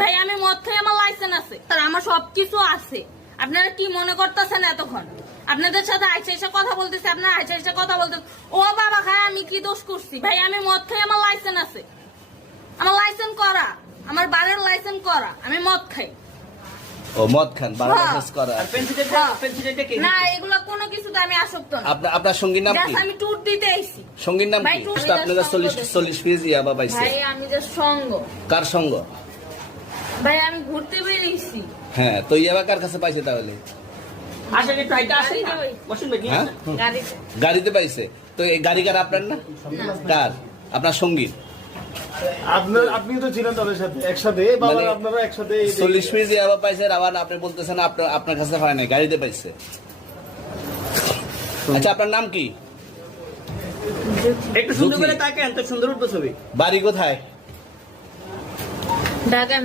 ভাই আমি মদ খাই আমার লাইসেন্স আছে। আর আমার সবকিছু আছে। আপনারা কি মনে করতেছেন এতক্ষণ? আপনাদের সাথে আইসা এসে কথা বলতেছে আপনারা আইসা এসে কথা বলতেছে ও বাবা খায় আমি কি দোষ করছি? ভাই আমি মদ খাই আমার লাইসেন্স আছে। আমার লাইসেন্স করা। আমার বারের লাইসেন্স করা। আমি মদ খাই। ও মদ খান বারো হ্যাঁ। লাইসেন্স করা। কে না এগুলো কোনো কিছুতে আমি আসক্ত না। আপনার আপনার সঙ্গীর নাম কি? আমি ট্যুর দিতে আইছি। সঙ্গীর নাম ভাই, কি? টুর তো আপনাদের সঙ্গ চল্লিশ দেখি। চল্লিশ পিস ইয়াবা পাইছে। ভাই আমি যে সঙ্গ। কার সঙ্গ? ভাই আমি ঘুরতে বেরিয়েছি। হ্যাঁ তো ইয়াবা কার কাছে পাইছে তাহলে? গাড়িতে হ্যাঁ। গাড়িতে। গাড়িতে পাইছে। তো এই গাড়ি কার আপনার না? কার? আপনার সংগীত আপনার আপনি তো ছিলেন তাদের সাথে একসাথে মানে আপনারা একসাথে চল্লিশ পিস ইয়াবা পাইছে আবার আপনি বলতেছেন আপনার আপনার কাছে হয় নাই গাড়িতে পাইছে। আচ্ছা আপনার নাম কি? একটু সুন্দর করে তাকেন তো সুন্দর উঠবো ছবি। বাড়ি কোথায়? ঢাকা